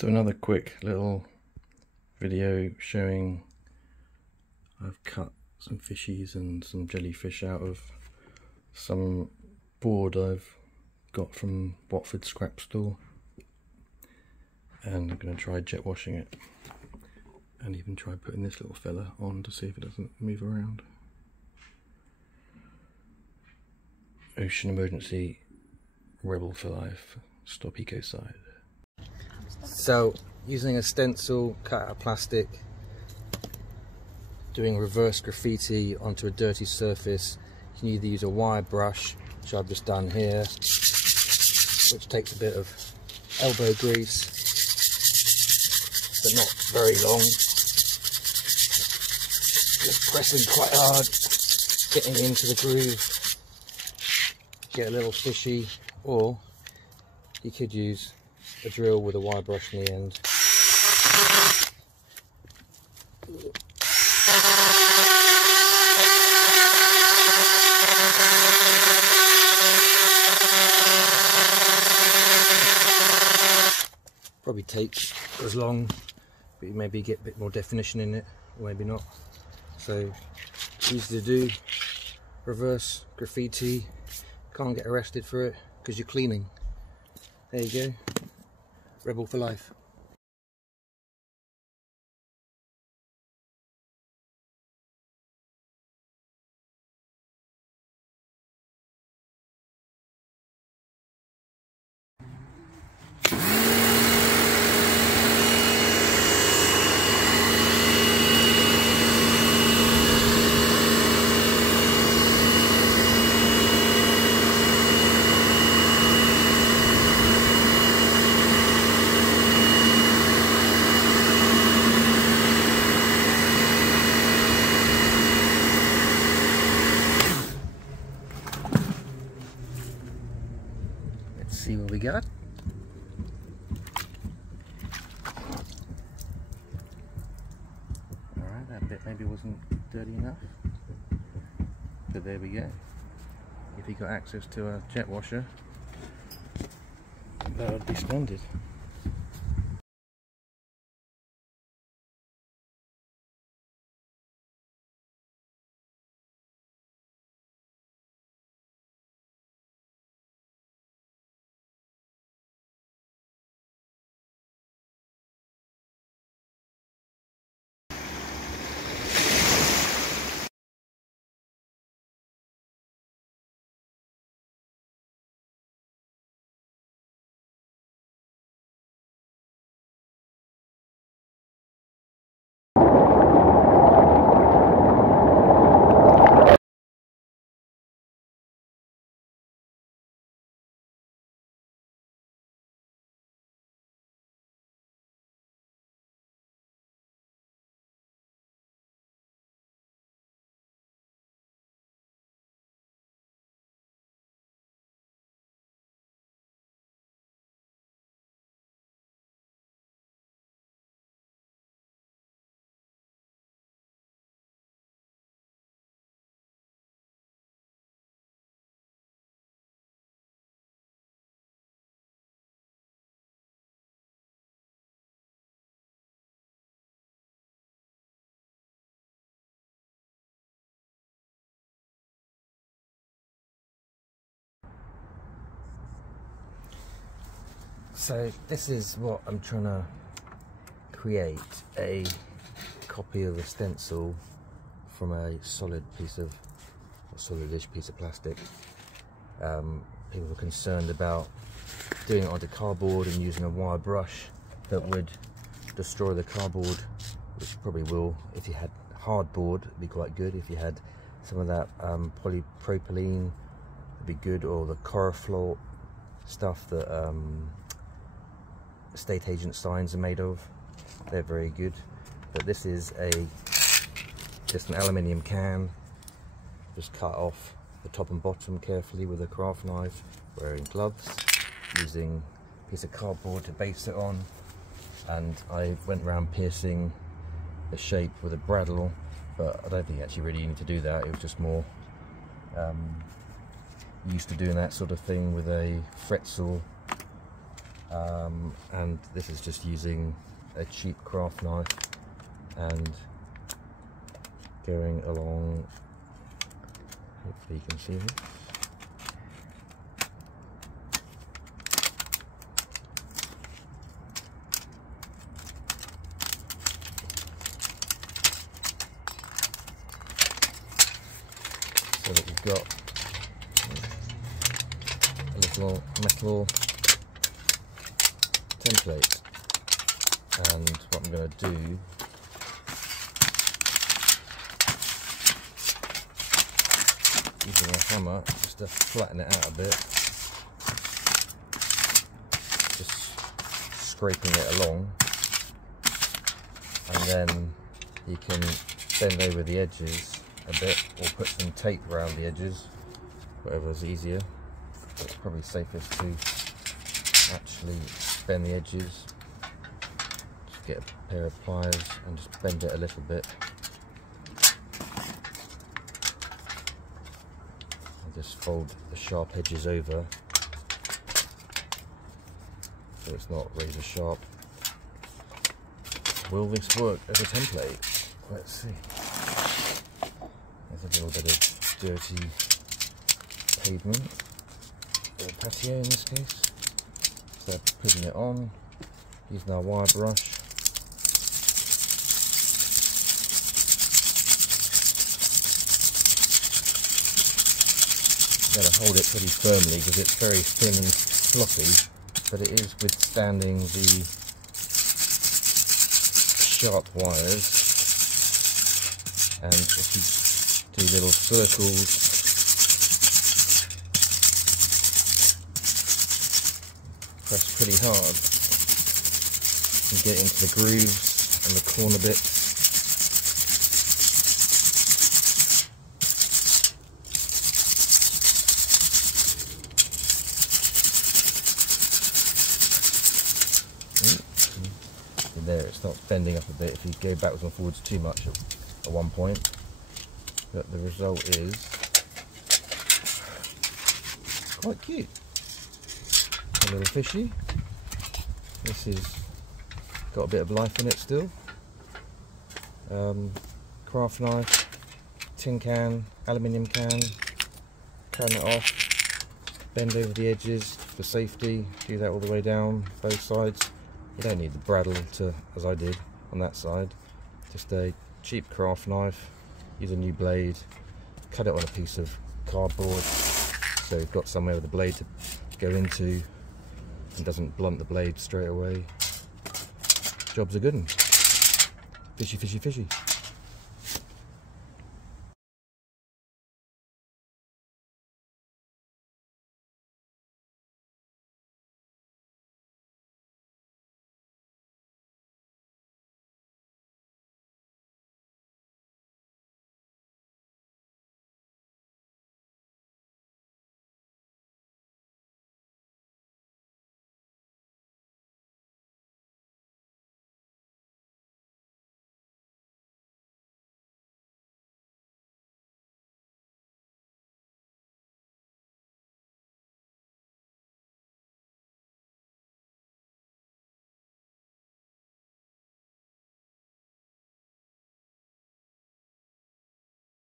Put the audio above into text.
So another quick little video showing I've cut some fishies and some jellyfish out of some board I've got from Watford scrap store, and I'm going to try jet washing it and even try putting this little fella on to see if it doesn't move around. Ocean emergency, rebel for life, stop ecocide. So using a stencil cut out of plastic, doing reverse graffiti onto a dirty surface, you can either use a wire brush, which I've just done here, which takes a bit of elbow grease, but not very long. Just pressing quite hard, getting into the groove, get a little fishy, or you could use a drill with a wire brush in the end. Probably takes as long, but you maybe get a bit more definition in it, or maybe not. So easy to do, reverse graffiti, can't get arrested for it because you're cleaning. There you go, rebel for life. See what we got. Alright, that bit maybe wasn't dirty enough, but there we go. If you got access to a jet washer, that would be splendid. So this is what I'm trying to create, a copy of a stencil from a solidish piece of plastic. People were concerned about doing it onto cardboard and using a wire brush that would destroy the cardboard, which probably will. If you had hardboard, it'd be quite good. If you had some of that polypropylene, it'd be good, or the Coraflor stuff that estate agent signs are made of. They're very good. But this is just an aluminium can, just cut off the top and bottom carefully with a craft knife, wearing gloves, using a piece of cardboard to base it on, and I went around piercing the shape with a bradawl, but I don't think you actually really need to do that. It was just more used to doing that sort of thing with a fret saw and this is just using a cheap craft knife and going along. Hopefully you can see this. So that we've got a little metal template, and what I'm going to do using a hammer just to flatten it out a bit, just scraping it along, and then you can bend over the edges a bit or put some tape around the edges, whatever's easier. But it's probably safest to actually bend the edges. Just get a pair of pliers and just bend it a little bit. And just fold the sharp edges over so it's not razor sharp. Will this work as a template? Let's see. There's a little bit of dirty pavement, or patio in this case. So putting it on, using our wire brush. You've got to hold it pretty firmly because it's very thin and floppy, but it is withstanding the sharp wires. And if you do little circles, press pretty hard and get into the grooves and the corner bits. And there it starts bending up a bit if you go backwards and forwards too much at one point. But the result is quite cute. A little fishy. This is got a bit of life in it still. Craft knife, tin can, aluminium can. Turn it off. Bend over the edges for safety. Do that all the way down both sides. You don't need the bradawl to, as I did on that side. Just a cheap craft knife. Use a new blade, cut it on a piece of cardboard so you've got somewhere with the blade to go into and doesn't blunt the blade straight away. Job's a good one. Fishy, fishy, fishy.